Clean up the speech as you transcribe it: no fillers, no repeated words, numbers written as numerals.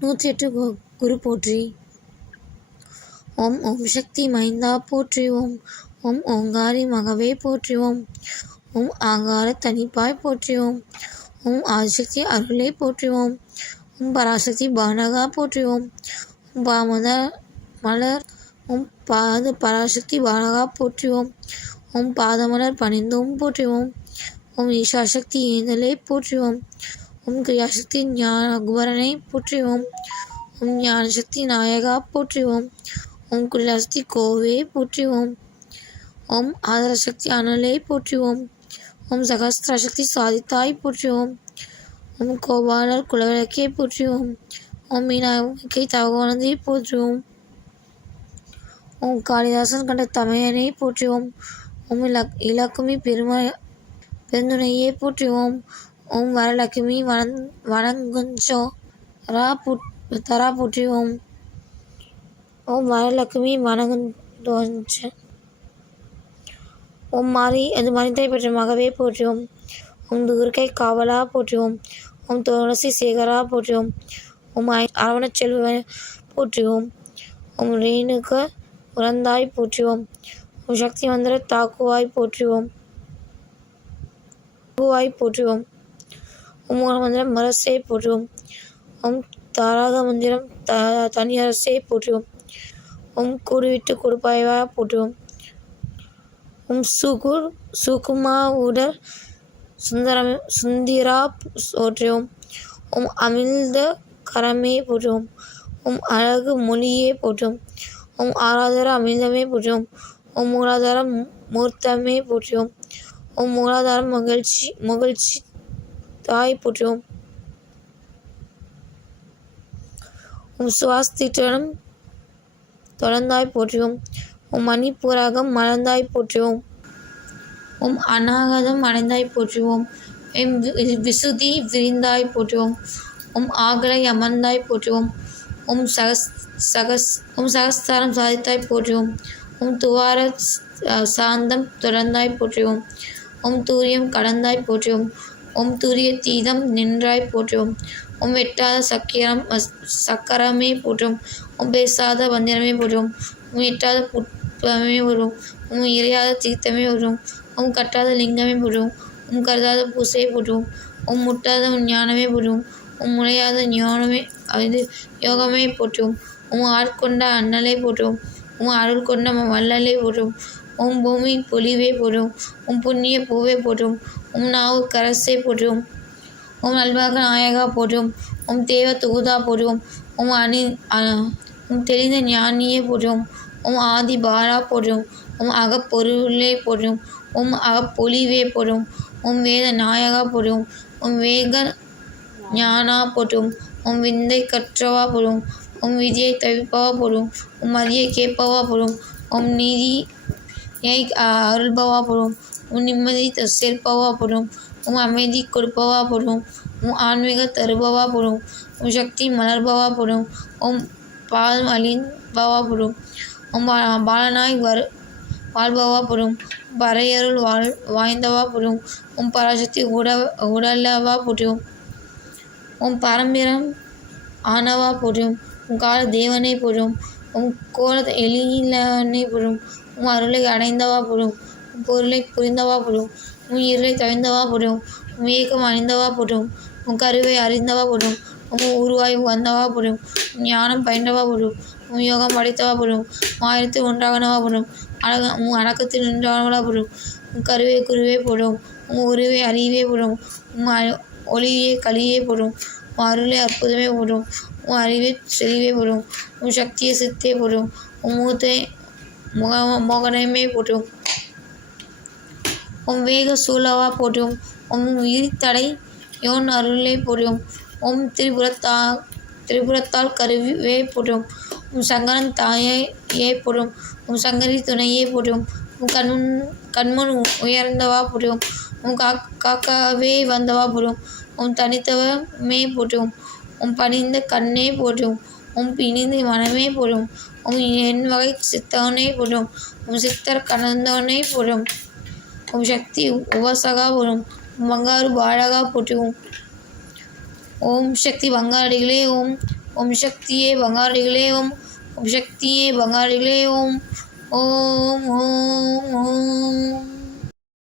108 குரு போற்றி. ஓம் ஓம் சக்தி மைந்தா போற்றி. ஓம் ஓம் ஓங்காரி மகவே போற்றி. ஓம் ஓம் ஆங்கார தனிப்பாய் போற்றி. ஓம் ஓம் ஆதிசக்தி அருளே போற்றி. ஓம் ஓம் பராசக்தி பானகா போற்றி. ஓம் பாமத மலர் ஓம் பாத பராசக்தி பானகா போற்றி. ஓம் ஓம் பாதமலர் பணிந்தோம் போற்றி. ஓம் ஓம் ஈஷாசக்தி ஏந்தலே போற்றி. ஓம் ஓம் கிரியாசக்தி ஞான குபரனை போற்றி. ஓம் ஓம் ஞானசக்தி நாயகா போற்றி. ஓம் ஓம் குரியாசக்தி கோவே போற்றி. ஓம் ஓம் ஆதரசக்தி அனலே போற்றி. ஓம் ஓம் சகஸ்திரசக்தி சாதித்தாய் போற்றி. ஓம் ஓம் கோபாலர் குலவிளக்கே போற்றி. ஓம் ஓம் மீனாமிக்கை தவகோனந்தை போற்றி. ஓம் ஓம் காளிதாசன் கண்ட தமையனை போற்றி. ஓம் ஓம் இலக்குமி பெருந்துணையே போற்றி. ஓம் ஓம் வரலட்சுமி வணங்குஞ்சோ தரா போற்றி. ஓம் ஓம் வரலட்சுமி வணங்குஞ்ச ஓம் மாறி அது மனிதரை பெற்ற மகவே போற்றி. ஓம் ஓம் துர்க்கை காவலா போற்றி. ஓம் ஓம் துளசி சேகரா போற்றி. ஓம் ஓம் அரவணச் செல்வ போற்றி. ஓம் ஓம் ரேணுக உறந்தாய் போற்றி. ஓம் ஓம் சக்தி மந்திர தாக்குவாய் போற்றி. ஓம் போற்றி. ஓம் ஓம் மூலமந்திரம் மரசே போற்றி. ஓம் ஓம் தாரக மந்திரம் தனியரசே போற்றி. ஓம் ஓம் கூடுவிட்டு கொடுப்பாய்வா போற்றி. ஓம் ஓம் சுகுமா உடல் சுந்திரா போற்றி. ஓம் ஓம் அமிழ்த கரமே போற்றி. ஓம் ஓம் அழகு மொழியே போற்றி. ஓம் ஆராதர அமிழ்தமே போற்றி. ஓம் மூலாதார மூர்த்தமே போற்றி. ஓம் மூலாதாரம் மகிழ்ச்சி தாய் போற்றி. ஓம் சுவாஸ்திடம் தொடர்ந்தாய் போற்றி. ஓம் மணிப்பூரகம் மலர்ந்தாய் போற்றி. ஓம் அநாகதம் அடைந்தாய் போற்றி. ஓம் விசுதி விரிந்தாய் போற்றி. ஓம் ஆகலை அமர்ந்தாய் போற்றி. ஓம் சகஸ்தாரம் சாதித்தாய் போற்றி. ஓம் துவார சாந்தம் தொடர்ந்தாய் போற்றி. ஓம் தூரியம் கடந்தாய் போற்றி. ஓம் தூரிய தீதம் நின்றாய் போற்றி. ஓம் வெட்டாத சக்கரமே போற்றும். ஓம் பேசாத மந்திரமே போற்றும். ஓம் எட்டாத புட்பமே வரும். ஓம் இறையாத தீர்த்தமே வரும். ஓம் கட்டாத லிங்கமே போற்றும். ஓம் கருதாத பூசையை போற்றும். ஓம் முட்டாத ஞானமே போற்றும். ஓம் முளையாத யோகமே போற்றும். ஓம் ஆட்கொண்ட அண்ணலே போற்றும். ஓம் அருள் கொண்ட வள்ளலே போற்றும். ஓம் பூமி பொலிவே போற்றும். ஓம் புண்ணிய பூவே போற்றும். ஓம் நாவு கரசே போற்றும். ஓம் நல்வாக நாயகா போற்றும். ஓம் தேவ தொகுதா போற்றும். ஓம் தெளிந்த ஞானியே போற்றும். ஓம் ஆதி பாரா போற்றும். ஓம் அகப்பொருளே போற்றும். ஓம் அகப்பொலிவே போற்றும். ஓம் வேத நாயகா போற்றும். ஓம் வேக ஞானா போற்றும். ஓம் விந்தை கற்றவா போற்றும். ஓம் விதியை தவிப்பவா போற்றும். ஓம் மதியை கேட்பவா போற்றும். ஓம் நீதியை அருள்பவா போற்றும். ஓம் நிம்மதி சேர்ப்பவா போற்றும். ஓம் அமைதி கொடுப்பவா போற்றும். ஓம் ஆன்மீக தருபவா போற்றும். ஓம் சக்தி மலர்பவா போற்றும். ஓம் பாதம் அழின்பவா போற்றும். ஓம் பாலனாய் வாழ்பவா போற்றும். பறையருள் வாய்ந்தவா போற்றும். ஓம் பராசக்தி உடலவா போற்றும். ஓம் பரம்பிரம் ஆனவா போற்றும். உம் கால தேவனை போற்றும். உம் கோல எழிலனை போற்றும். உம் அருளை அடைந்தவா போற்றும். உம் பொருளை புரிந்தவா போற்றும். உம் இருளை தவிர்ந்தவா போற்றும். உம் ஏக்கம் அணிந்தவா போற்றும். உம் கருவை அறிந்தவா போற்றும். உம் உருவாய் வந்தவா போற்றும். உம் ஞானம் பயின்றவா போற்றும். உம் யோகம் படைத்தவா போற்றும். ஆயிரத்தில் ஒன்றாகனவா போற்றும். உம் அடக்கத்தில் நின்றவளா போற்றும். உம் கருவே குருவே போற்றும். உம் உருவே அறிவே போற்றும். உம் ஒளியே களியே போற்றும். உம் அருளை அற்புதமே போற்றும். உம் அறிவே செறிவே போற்றும். உம் சக்தியை சித்தே போற்றும். உம் மூத்தை மோகனமே போற்றும். உம் வேக சூழவா போற்றும். உம் உயிர்த்தடை யோன் அருளே போற்றும். உம் திரிபுரத்தால் கருவே போற்றும். உம் சங்கரன் தாயே போற்றும். உம் சங்கரி துணையே போற்றும். உம் கண்முன் உயர்ந்தவா போற்றும். உம் காக்கவே வந்தவா போற்றும். உம் தனித்தவமே போற்றும். உம் பணிந்த கண்ணே போற்றும். உம் பிணிந்த மனமே போற்றும். உம் என் வகை சித்தவனே போற்றும். உம் சித்தர் கலந்தவனே போற்றும். உம் சக்தி உபாசகா போற்றும். உம் பங்காரு பாழகா போற்றும். ஓம் சக்தி பங்காரடிகளே. ஓம் ஓம் சக்தியே பங்காளிகளே ஓம். ஓம் சக்தியே பங்காளிகளே ஓம். ஓம் ஓம்